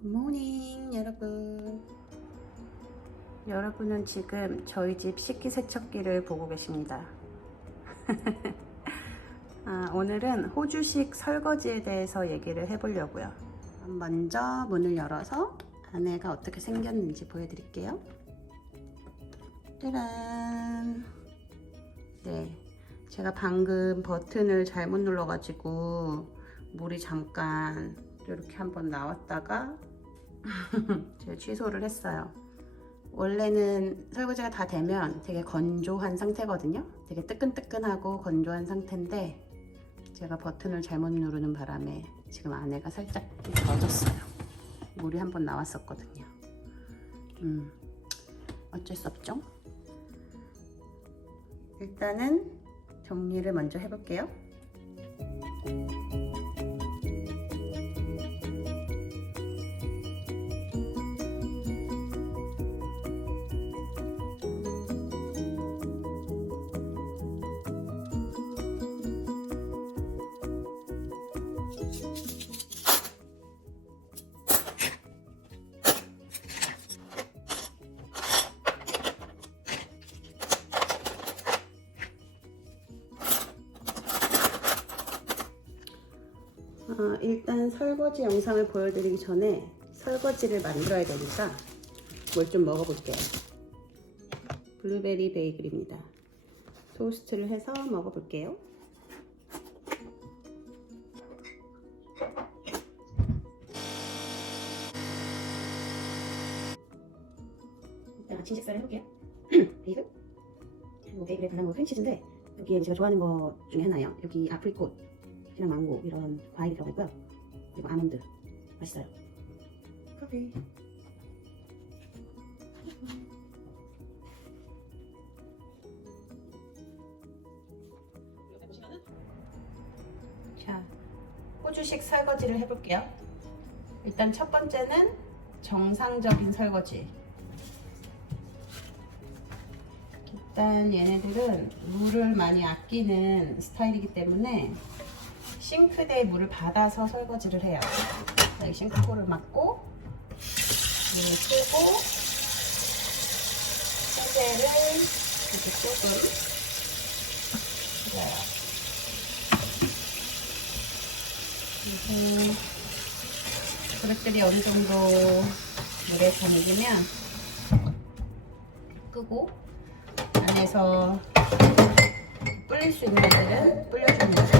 굿모닝 여러분. 여러분은 지금 저희 집 식기세척기를 보고 계십니다. 오늘은 호주식 설거지에 대해서 얘기를 해보려고요. 먼저 문을 열어서 안에가 어떻게 생겼는지 보여드릴게요. 짜란. 네, 제가 방금 버튼을 잘못 눌러가지고 물이 잠깐 이렇게 한번 나왔다가 제가 취소를 했어요. 원래는 설거지가 다 되면 되게 건조한 상태거든요. 되게 뜨끈뜨끈하고 건조한 상태인데 제가 버튼을 잘못 누르는 바람에 지금 안에가 살짝 젖었어요. 물이 한번 나왔었거든요. 어쩔 수 없죠. 일단은 정리를 먼저 해볼게요. 일단 설거지 영상을 보여드리기 전에 설거지를 만들어야 되니까 뭘 좀 먹어볼게요. 블루베리 베이글입니다. 토스트를 해서 먹어볼게요. 일단 아침 식사를 해볼게요. 베이글? 그리고 베이글에 발라먹은 크림치즈인데 여기에 제가 좋아하는 거 중에 하나예요. 여기 아프리콧이랑 망고 이런 과일이 들어가 있고요. 그리고 아몬드 맛있어요. 커피. 자, 호주식 설거지를 해볼게요. 일단 첫 번째는 정상적인 설거지. 일단 얘네들은 물을 많이 아끼는 스타일이기 때문에 싱크대에 물을 받아서 설거지를 해요. 여기 싱크볼을 막고 물을 끄고 세제를 이렇게 조금 뿌려요. 그리고 그릇들이 어느 정도 물에 잠기면 끄고 안에서 불릴 수 있는 애들은 불려주는 거죠.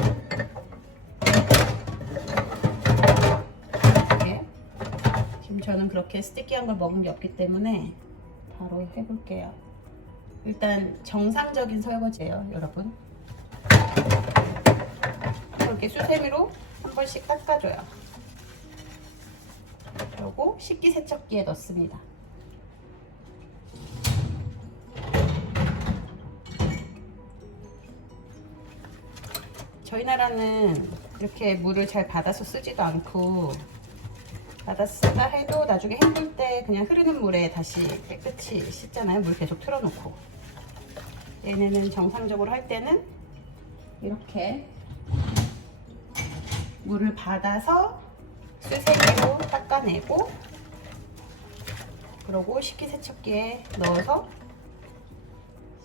지금 저는 그렇게 스티키한 걸 먹은 게 없기 때문에 바로 해볼게요. 일단 정상적인 설거지예요, 여러분. 이렇게 수세미로 한 번씩 닦아줘요. 그리고 식기세척기에 넣습니다. 저희 나라는 이렇게 물을 잘 받아서 쓰지도 않고 받아서 쓰다 해도 나중에 헹굴 때 그냥 흐르는 물에 다시 깨끗이 씻잖아요. 물 계속 틀어놓고. 얘네는 정상적으로 할 때는 이렇게 물을 받아서 수세미로 닦아내고 그리고 식기세척기에 넣어서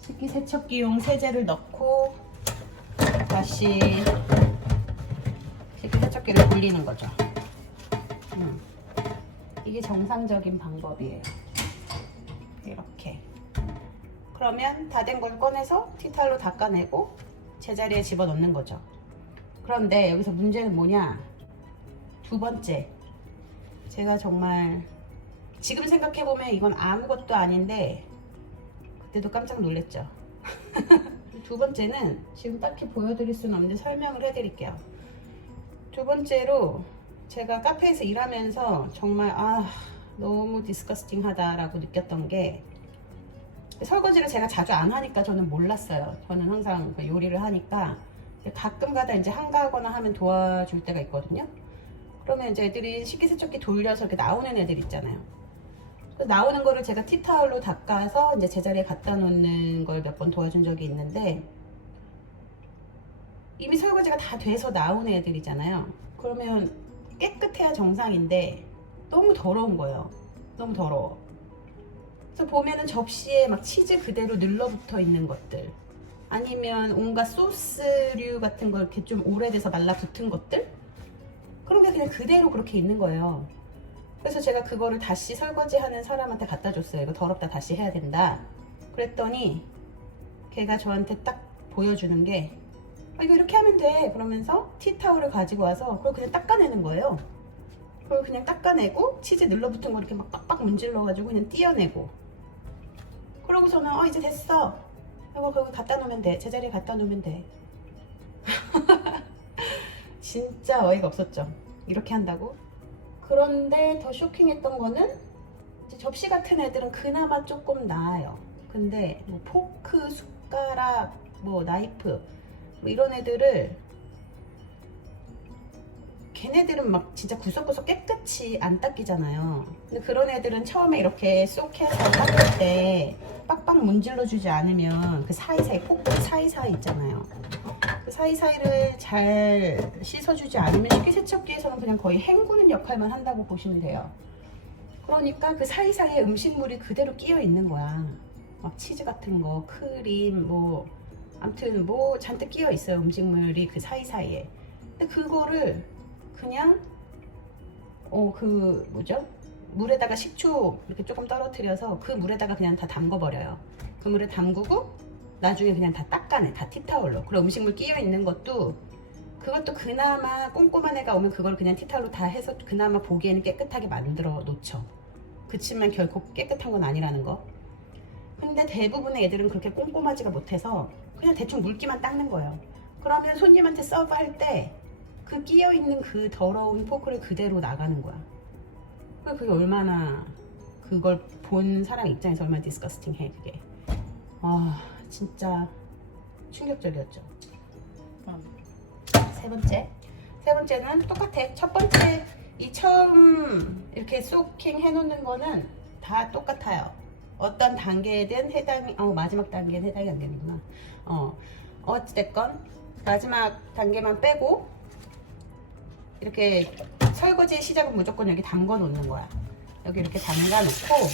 식기세척기용 세제를 넣고 다시 식기세척기를 돌리는 거죠. 이게 정상적인 방법이에요. 이렇게. 그러면 다 된 걸 꺼내서 티탈로 닦아내고 제자리에 집어넣는 거죠. 그런데 여기서 문제는 뭐냐? 두 번째. 제가 정말 지금 생각해보면 이건 아무것도 아닌데 그때도 깜짝 놀랐죠. 두 번째는 지금 딱히 보여드릴 수는 없는데 설명을 해드릴게요. 두 번째로 제가 카페에서 일하면서 정말 너무 디스커스팅 하다라고 느꼈던 게 설거지를 제가 자주 안 하니까 저는 몰랐어요. 저는 항상 요리를 하니까 가끔가다 이제 한가하거나 하면 도와줄 때가 있거든요. 그러면 이제 애들이 식기세척기 돌려서 이렇게 나오는 애들 있잖아요. 나오는 거를 제가 티타올로 닦아서 이제 제자리에 갖다 놓는 걸 몇 번 도와준 적이 있는데 이미 설거지가 다 돼서 나온 애들이잖아요. 그러면 깨끗해야 정상인데 너무 더러운 거예요. 너무 더러워. 그래서 보면은 접시에 막 치즈 그대로 늘러붙어 있는 것들, 아니면 온갖 소스류 같은 거 이렇게 좀 오래돼서 말라붙은 것들, 그런 게 그냥 그대로 그렇게 있는 거예요. 그래서 제가 그거를 다시 설거지하는 사람한테 갖다 줬어요. 이거 더럽다, 다시 해야 된다. 그랬더니 걔가 저한테 딱 보여주는 게 이거 이렇게 하면 돼 그러면서 티타올을 가지고 와서 그걸 그냥 닦아내는 거예요. 그걸 그냥 닦아내고 치즈 늘러붙은 거 이렇게 막 빡빡 문질러 가지고 그냥 띄어내고, 그러고서는 이제 됐어, 이거 거기 갖다 놓으면 돼, 제자리에 갖다 놓으면 돼. 진짜 어이가 없었죠, 이렇게 한다고. 그런데 더 쇼킹했던 거는 이제 접시 같은 애들은 그나마 조금 나아요. 근데 뭐 포크, 숟가락, 뭐 나이프, 뭐 이런 애들을, 걔네들은 막 진짜 구석구석 깨끗이 안 닦이잖아요. 근데 그런 애들은 처음에 이렇게 쏙 해서 닦을 때 빡빡 문질러 주지 않으면 그 사이사이, 포크 사이사이 있잖아요. 그 사이사이를 잘 씻어주지 않으면 식기세척기에서는 그냥 거의 헹구는 역할만 한다고 보시면 돼요. 그러니까 그 사이사이에 음식물이 그대로 끼어 있는 거야. 막 치즈 같은 거, 크림, 뭐 아무튼 뭐 잔뜩 끼어 있어요, 음식물이 그 사이사이에. 근데 그거를 그냥 그 뭐죠? 물에다가 식초 이렇게 조금 떨어뜨려서 그 물에다가 그냥 다 담궈 버려요. 그 물에 담그고 나중에 그냥 다 닦아내, 다 티타올로. 그리고 음식물 끼어 있는 것도, 그것도 그나마 꼼꼼한 애가 오면 그걸 그냥 티타올로 다 해서 그나마 보기에는 깨끗하게 만들어 놓죠. 그치만 결코 깨끗한 건 아니라는 거. 근데 대부분의 애들은 그렇게 꼼꼼하지가 못해서 그냥 대충 물기만 닦는 거예요. 그러면 손님한테 서브할 때 그 끼어있는 그 더러운 포크를 그대로 나가는 거야. 그게 얼마나, 그걸 본 사람 입장에서 얼마나 디스커스팅해 그게. 진짜 충격적이었죠. 세 번째는 똑같아. 첫 번째 이 처음 이렇게 소킹 해놓는 거는 다 똑같아요. 어떤 단계든 해당이, 마지막 단계는 해당이 안 되는구나. 어찌됐건 마지막 단계만 빼고 이렇게 설거지의 시작은 무조건 여기 담궈 놓는 거야. 여기 이렇게 담가 놓고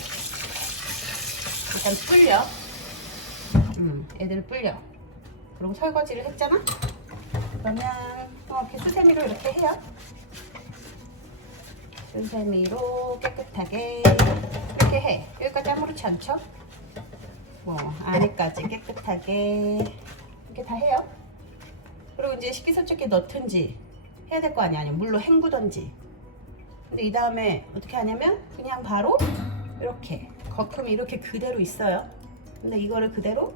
일단 불려. 애들 불려. 그리고 설거지를 했잖아? 그러면 이렇게 수세미로 이렇게 해요. 수세미로 깨끗하게 이렇게 해. 여기까지 아무렇지 않죠? 뭐 안에까지 깨끗하게 이렇게 다 해요. 그리고 이제 식기세척기에 넣든지 해야 될 거 아니야. 아니면 물로 헹구던지. 근데 이 다음에 어떻게 하냐면 그냥 바로 이렇게 거품이 이렇게 그대로 있어요. 근데 이거를 그대로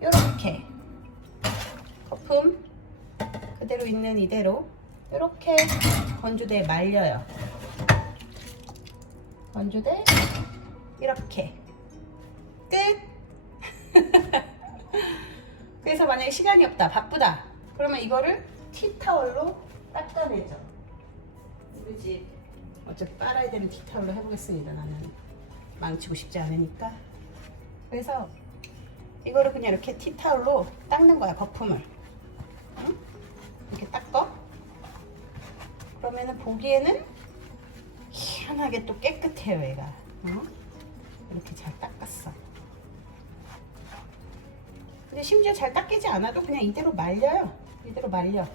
이렇게 거품 그대로 있는 이대로 이렇게 건조대에 말려요. 건조대 이렇게 끝. 그래서 만약에 시간이 없다, 바쁘다, 그러면 이거를 티타올로 닦아내죠. 우리 집 어차피 빨아야 되는 티타올로 해보겠습니다. 나는 망치고 싶지 않으니까. 그래서 이거를 그냥 이렇게 티타올로 닦는 거야, 거품을. 응? 이렇게 닦어. 그러면은 보기에는 희한하게 또 깨끗해요, 얘가. 응? 이렇게 잘 닦았어. 근데 심지어 잘 닦이지 않아도 그냥 이대로 말려요. 이대로 말려.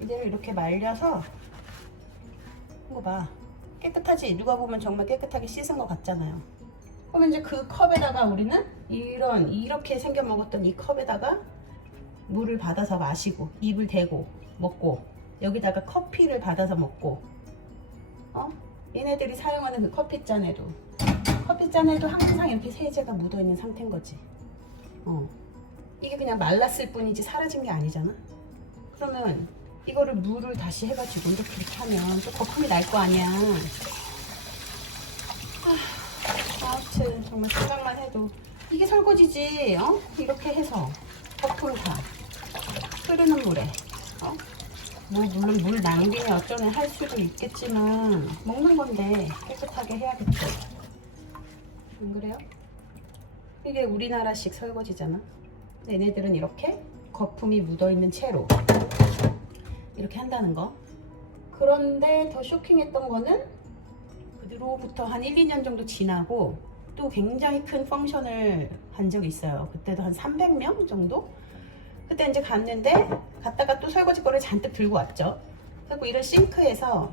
이대로 이렇게 말려서, 이거 봐. 깨끗하지? 누가 보면 정말 깨끗하게 씻은 것 같잖아요. 그러면 이제 그 컵에다가 우리는 이렇게 생겨 먹었던 이 컵에다가 물을 받아서 마시고, 입을 대고 먹고, 여기다가 커피를 받아서 먹고, 얘네들이 사용하는 그 커피잔에도 항상 이렇게 세제가 묻어있는 상태인 거지. 이게 그냥 말랐을 뿐이지 사라진 게 아니잖아. 그러면 이거를 물을 다시 해가지고 이렇게 하면 또 거품이 날 거 아니야. 아무튼 정말 생각만 해도 이게 설거지지. 이렇게 해서 거품 다 흐르는 물에, 뭐 물론 물 낭비냐 어쩌냐 할 수도 있겠지만 먹는 건데 깨끗하게 해야겠죠. 안 그래요? 이게 우리나라식 설거지잖아. 근데 얘네들은 이렇게 거품이 묻어있는 채로 이렇게 한다는 거. 그런데 더 쇼킹했던 거는 그로부터 한 1, 2년 정도 지나고 또 굉장히 큰 펑션을 한 적이 있어요. 그때도 한 300명 정도? 그때 이제 갔다가 또 설거지 거를 잔뜩 들고 왔죠. 그리고 이런 싱크에서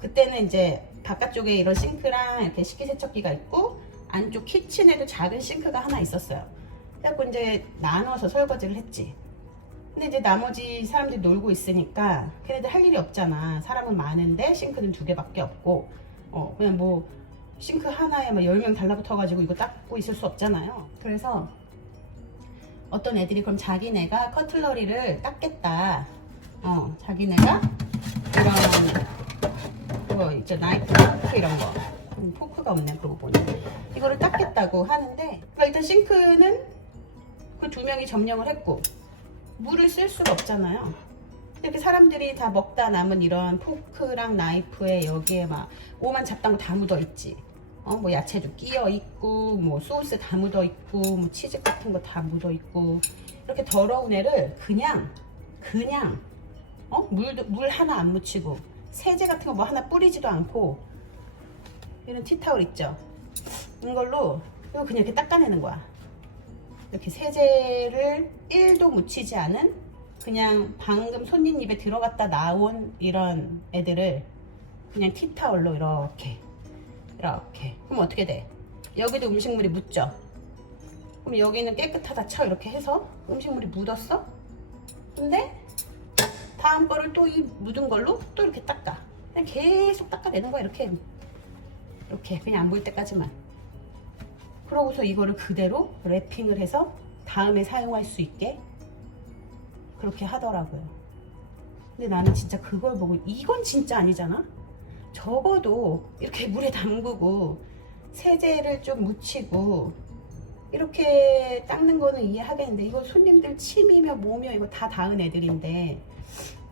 그때는 이제 바깥쪽에 이런 싱크랑 이렇게 식기세척기가 있고 안쪽 키친에도 작은 싱크가 하나 있었어요. 그래갖고 이제 나눠서 설거지를 했지. 근데 이제 나머지 사람들이 놀고 있으니까 걔네들 할 일이 없잖아. 사람은 많은데 싱크는 2개밖에 없고 그냥 뭐 싱크 하나에 막 10명 달라붙어가지고 이거 닦고 있을 수 없잖아요. 그래서 어떤 애들이 그럼 자기네가 커틀러리를 닦겠다. 자기네가 이런 거 있죠. 나이프, 포크 이런 거. 포크가 없네 그러고 보니. 이거를 닦겠다고 하는데 그러니까 일단 싱크는 그 2명이 점령을 했고 물을 쓸 수가 없잖아요. 이렇게 사람들이 다 먹다 남은 이런 포크랑 나이프에 여기에 막 오만 잡다한 거 다 묻어 있지. 뭐 야채도 끼어 있고 뭐 소스 다 묻어 있고 뭐 치즈 같은 거 다 묻어 있고 이렇게 더러운 애를 그냥 물 하나 안 묻히고 세제 같은 거 뭐 하나 뿌리지도 않고 이런 티타올 있죠. 이걸로 이거 그냥 이렇게 닦아내는 거야. 이렇게 세제를 1도 묻히지 않은 그냥 방금 손님 입에 들어갔다 나온 이런 애들을 그냥 티타올로 이렇게 그럼 어떻게 돼? 여기도 음식물이 묻죠? 그럼 여기는 깨끗하다 쳐 이렇게 해서 음식물이 묻었어? 근데 다음 거를 또 이 묻은 걸로 또 이렇게 닦아. 그냥 계속 닦아내는 거야. 이렇게 그냥 안 보일 때까지만. 그러고서 이거를 그대로 랩핑을 해서 다음에 사용할 수 있게 그렇게 하더라고요. 근데 나는 진짜 그걸 보고 이건 진짜 아니잖아? 적어도 이렇게 물에 담그고 세제를 좀 묻히고 이렇게 닦는 거는 이해하겠는데 이거 손님들 침이며 뭐며 이거 다 닿은 애들인데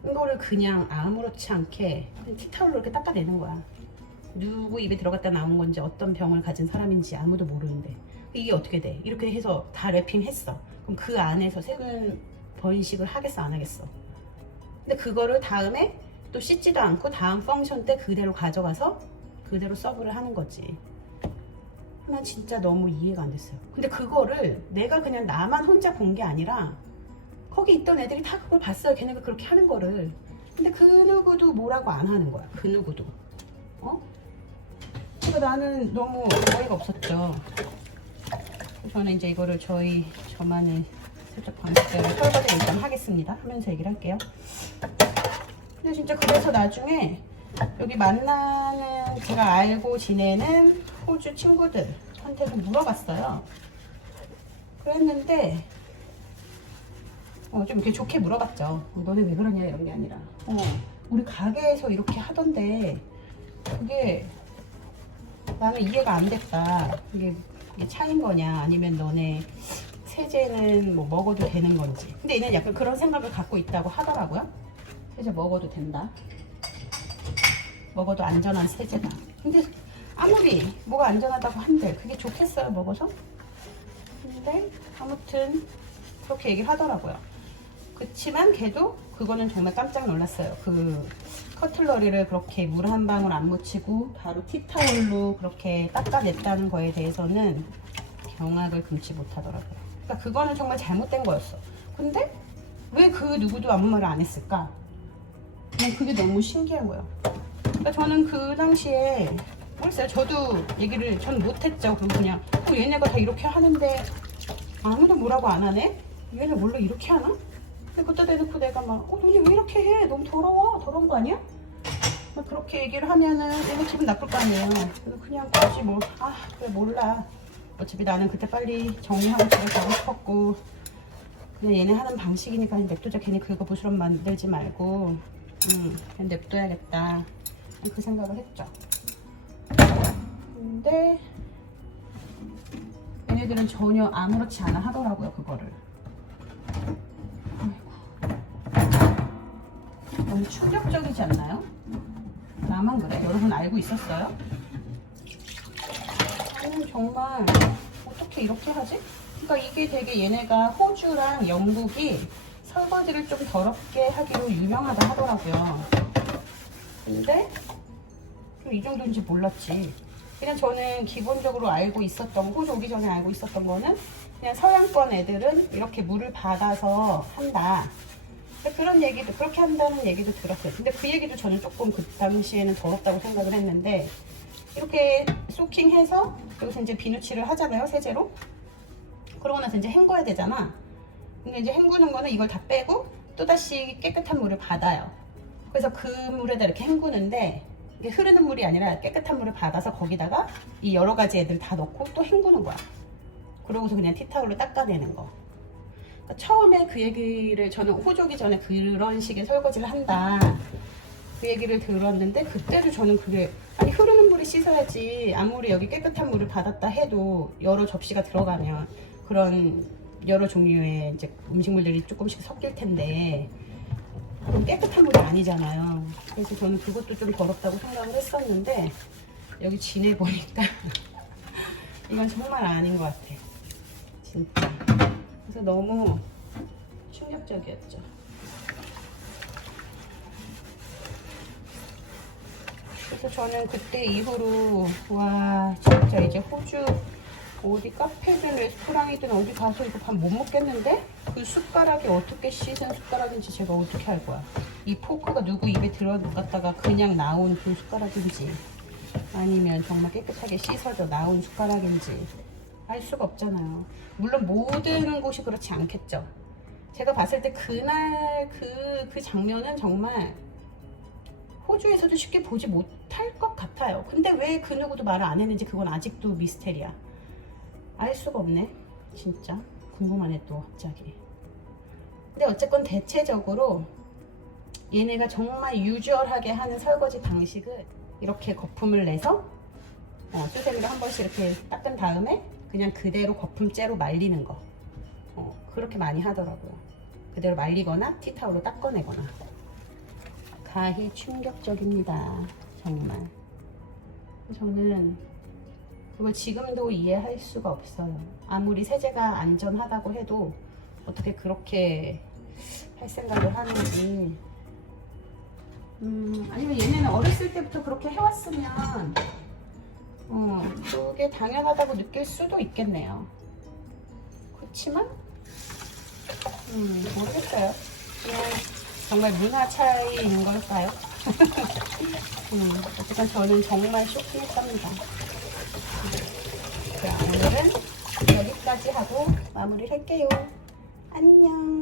이거를 그냥 아무렇지 않게 그냥 티타올로 이렇게 닦아내는 거야. 누구 입에 들어갔다 나온 건지 어떤 병을 가진 사람인지 아무도 모르는데 이게 어떻게 돼? 이렇게 해서 다 랩핑했어. 그럼 그 안에서 세균 번식을 하겠어 안 하겠어? 근데 그거를 다음에 또 씻지도 않고 다음 펑션 때 그대로 가져가서 그대로 서브를 하는 거지. 난 진짜 너무 이해가 안 됐어요. 근데 그거를 내가 그냥 나만 혼자 본 게 아니라 거기 있던 애들이 다 그걸 봤어요. 걔네가 그렇게 하는 거를. 근데 그 누구도 뭐라고 안 하는 거야. 그 누구도. 그러니까 나는 너무 어이가 없었죠. 저는 이제 이거를 저만의 살짝 방식대로 설거지를 일단 하겠습니다. 하면서 얘기를 할게요. 근데 진짜 그래서 나중에 여기 만나는 제가 알고 지내는 호주 친구들한테도 물어봤어요. 그랬는데 좀 이렇게 좋게 물어봤죠. 너네 왜 그러냐 이런 게 아니라 우리 가게에서 이렇게 하던데 그게 나는 이해가 안 됐다. 이게 차인 거냐 아니면 너네 세제는 뭐 먹어도 되는 건지. 근데 얘는 약간 그런 생각을 갖고 있다고 하더라고요. 세제 먹어도 된다. 먹어도 안전한 세제다. 근데 아무리 뭐가 안전하다고 한들 그게 좋겠어요 먹어서? 근데 아무튼 그렇게 얘기를 하더라고요. 그치만 걔도 그거는 정말 깜짝 놀랐어요. 그 커틀러리를 그렇게 물 한 방울 안 묻히고 바로 티타올로 그렇게 닦아냈다는 거에 대해서는 경악을 금치 못하더라고요. 그러니까 그거는 정말 잘못된 거였어. 근데 왜 그 누구도 아무 말을 안 했을까? 난 그게 너무 신기한 거예요. 그러니까 저는 그 당시에 모르겠어요. 저도 얘기를 전 못했죠. 그럼 그냥 얘네가 다 이렇게 하는데 아무도 뭐라고 안 하네? 얘네 원래 이렇게 하나? 근데 그때 대놓고 내가 막 너네 왜 이렇게 해? 너무 더러워. 더러운 거 아니야? 막 그렇게 얘기를 하면은 얘네 기분 나쁠 거 아니에요. 그래서 그냥 굳이 그래 몰라. 어차피 나는 그때 빨리 정리하고 집에 가고 싶었고 그냥 얘네 하는 방식이니까 냅두자. 괜히 그거 부스럼 만들지 말고 그냥 냅둬야겠다. 그 생각을 했죠. 근데 얘네들은 전혀 아무렇지 않아 하더라고요. 그거를. 너무 충격적이지 않나요? 나만 그래? 여러분 알고 있었어요? 아니 정말 어떻게 이렇게 하지? 그러니까 이게 되게 얘네가 호주랑 영국이 설거지를 좀 더럽게 하기로 유명하다 하더라고요. 근데 이 정도인지 몰랐지. 그냥 저는 기본적으로 알고 있었던, 호주 오기 전에 알고 있었던 거는 그냥 서양권 애들은 이렇게 물을 받아서 한다. 그런 얘기도, 그렇게 한다는 얘기도 들었어요. 근데 그 얘기도 저는 조금 그 당시에는 더럽다고 생각을 했는데, 이렇게 소킹해서 여기서 이제 비누칠을 하잖아요, 세제로. 그러고 나서 이제 헹궈야 되잖아. 근데 이제 헹구는 거는 이걸 다 빼고 또다시 깨끗한 물을 받아요. 그래서 그 물에다 이렇게 헹구는데, 이게 흐르는 물이 아니라 깨끗한 물을 받아서 거기다가 이 여러 가지 애들 다 넣고 또 헹구는 거야. 그러고서 그냥 티타올로 닦아내는 거. 그러니까 처음에 그 얘기를, 저는 호주 오기 전에 그런 식의 설거지를 한다, 그 얘기를 들었는데, 그때도 저는 그게, 아니 흐르는 물이 씻어야지. 아무리 여기 깨끗한 물을 받았다 해도 여러 접시가 들어가면 그런 여러 종류의 이제 음식물들이 조금씩 섞일 텐데, 그럼 깨끗한 물이 아니잖아요. 그래서 저는 그것도 좀 더럽다고 생각을 했었는데, 여기 지내보니까 이건 정말 아닌 것 같아, 진짜. 그래서 너무 충격적이었죠. 그래서 저는 그때 이후로, 와 진짜 이제 호주 어디 카페든 레스토랑이든 어디 가서 이거 밥 못 먹겠는데? 그 숟가락이 어떻게 씻은 숟가락인지 제가 어떻게 알 거야? 이 포크가 누구 입에 들어갔다가 그냥 나온 그 숟가락인지, 아니면 정말 깨끗하게 씻어져 나온 숟가락인지 알 수가 없잖아요. 물론 모든 곳이 그렇지 않겠죠. 제가 봤을 때 그날 그 장면은 정말 호주에서도 쉽게 보지 못할 것 같아요. 근데 왜 그 누구도 말을 안 했는지 그건 아직도 미스테리야. 알 수가 없네. 진짜 궁금하네 또 갑자기. 근데 어쨌건 대체적으로 얘네가 정말 유주얼하게 하는 설거지 방식은 이렇게 거품을 내서 수세미를 한 번씩 이렇게 닦은 다음에 그냥 그대로 거품째로 말리는 거. 그렇게 많이 하더라고요. 그대로 말리거나 티타올로 닦아내거나. 가히 충격적입니다, 정말. 저는 그걸 지금도 이해할 수가 없어요. 아무리 세제가 안전하다고 해도 어떻게 그렇게 할 생각을 하는지. 아니면 얘네는 어렸을 때부터 그렇게 해왔으면 그게 당연하다고 느낄 수도 있겠네요. 그렇지만 모르겠어요. 그냥 정말 문화 차이인 걸까요? 어쨌든 저는 정말 쇼킹했답니다. 자, 오늘은 여기까지 하고 마무리를 할게요. 안녕.